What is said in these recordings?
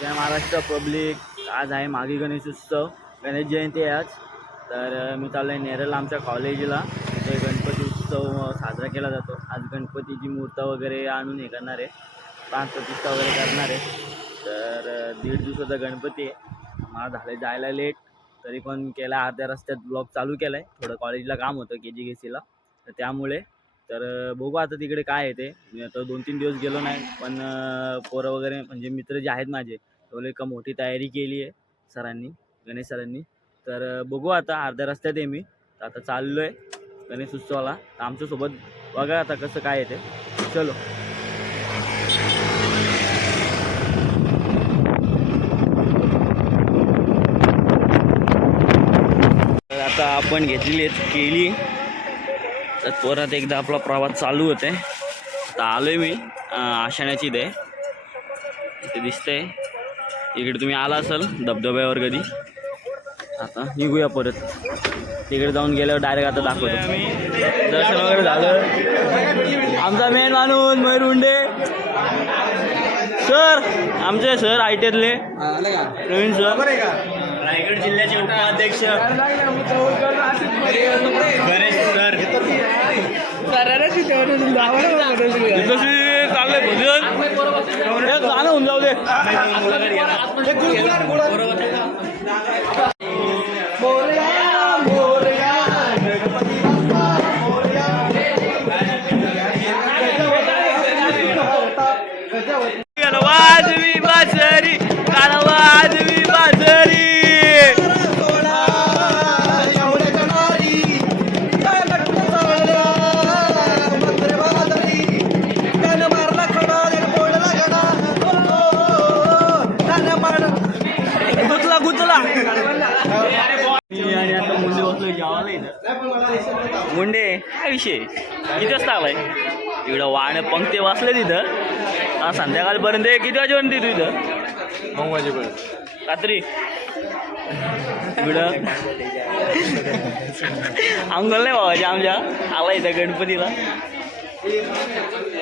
जय Maharashtra public. आज आहे मागी गणेश उत्सव गणेश जयंती आहे आज. तर मी चाललो आहे नेरल आमच्या कॉलेजला तिथे गणपती उत्सव साजरा केला जातो. आज गणपतीची मूर्त वगैरे आणून हे करणार आहे. प्राण प्रतिष्ठा वगैरे करणार आहे. तर दीड दिवसाचा गणपती आहे. मला झालं जायला लेट तरी पण केला अर्ध्या रस्त्यात ब्लॉग चालू केला आहे थोडं कॉलेजला काम होतं के जी के सीला तर त्यामुळे तर बघू आता तिकडे काय आहे ते. मी आता दोन तीन दिवस गेलो नाही. पण पोरं वगैरे म्हणजे मित्र जे आहेत माझे एवढी का मोठी तयारी केली आहे सरांनी गणेश सरांनी. तर बघू आता अर्ध्या रस्त्यात आहे मी. तर आता चाललो आहे गणेश उत्सवाला. तर आमच्यासोबत बघा आता कसं काय येते चलो. तर आता आपण घेतलेली आहेत केली तर परत एकदा आपला प्रवास चालू होते आता आलोय मी आशाण्याची आषाण्याची ते इथे दिसतंय. इकडे तुम्ही आला असाल धबधब्यावर कधी? आता निघूया परत. तिकडे जाऊन गेल्यावर डायरेक्ट आता दाखवतो. दर्शन वगैरे झालं. आमचा मेन माणूस मयूर उंडे सर आमचे सर आय टीतले नवीन सर रायगड जिल्ह्याचे उपाध्यक्ष. गणेश सर कशी चाललंय भजन. हे गाणं होऊन जाऊ दे. मुंडे काय विषय? इथंच आलाय? इकडं वाणे पंक्ती वाचले तिथं. हा संध्याकाळपर्यंत किती वाजेपर्यंत तू इथं? नऊ वाजेपर्यंत. रात्री? इकडं. अंगल नाही बाबाजी आमच्या आला इथं गणपतीला.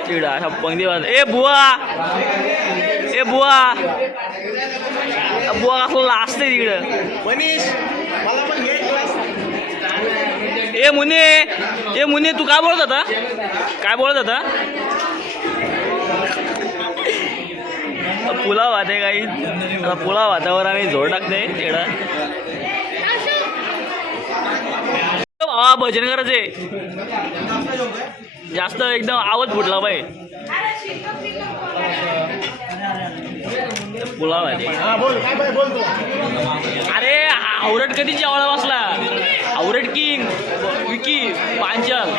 तिकडं अशा पंक्ती वाज ए बुवा! ए बुवा! बुवा कसं लाजते तिकडं. मनीष! ए मुने ए मुने तू काय बोलत होता? काय बोलत होता? पुलाव आहे काही. आता पुलाव भातावर आम्ही जोड टाकते इकडं. भावा भजन करायचे जास्त एकदम आवाज फुटला पाहिजे पुलाव आहे हा अरे आवरट कधी जेवायला बसला? आवरट किंग विकी पांचल.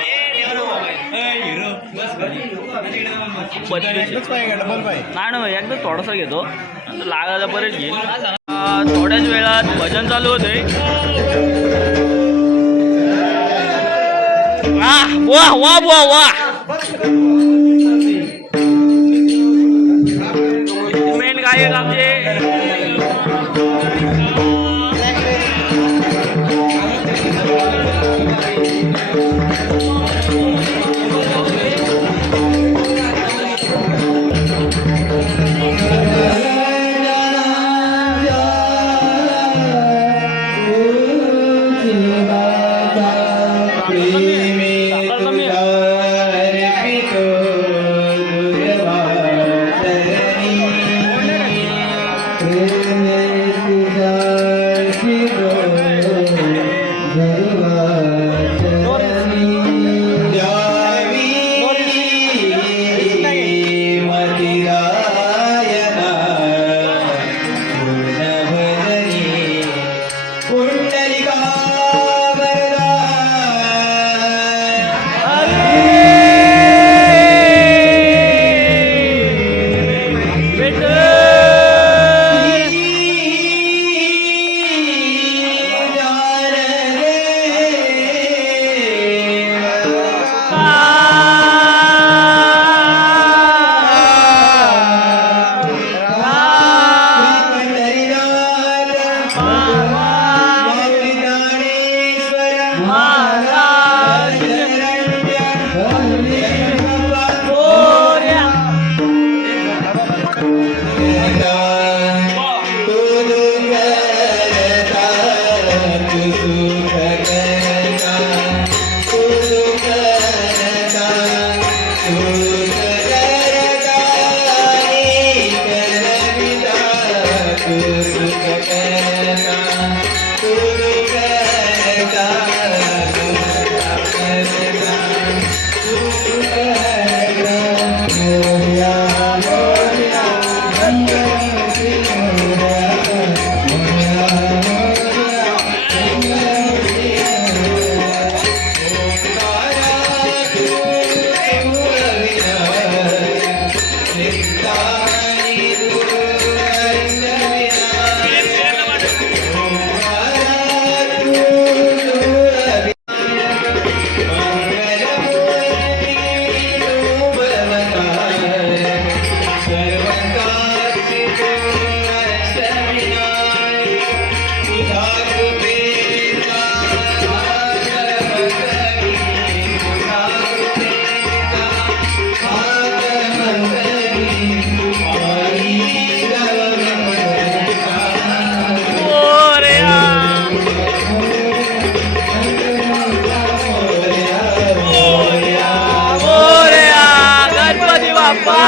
नाही ना एकदा थोडासा घेतो. नंतर लागायला बरेच घेईल. आ, थोड्याच वेळात भजन चालू होते वा वा वा वा.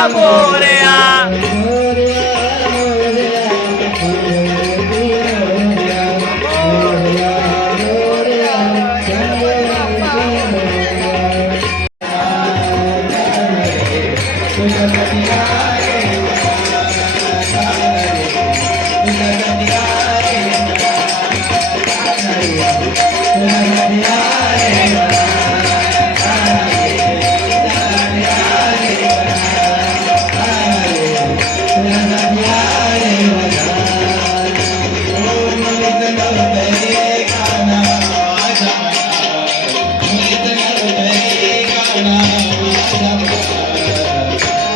मोऱ्या Yeah.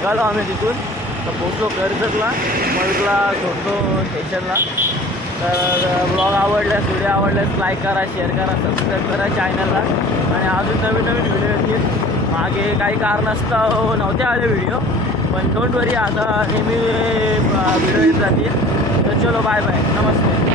निघालो आम्ही तिथून. तर पोचलो कर्जतला मयूरला सोडतो स्टेशनला. तर ब्लॉग आवडल्यास व्हिडिओ आवडल्यास लाईक करा शेअर करा सबस्क्राईब करा चॅनलला आणि अजून नवीन नवीन व्हिडिओ येतील. मागे काही कारणास्तव नव्हते आले व्हिडिओ पण डोंट वरी आता नेहमी व्हिडिओ येत जातील. तर चलो बाय बाय नमस्ते.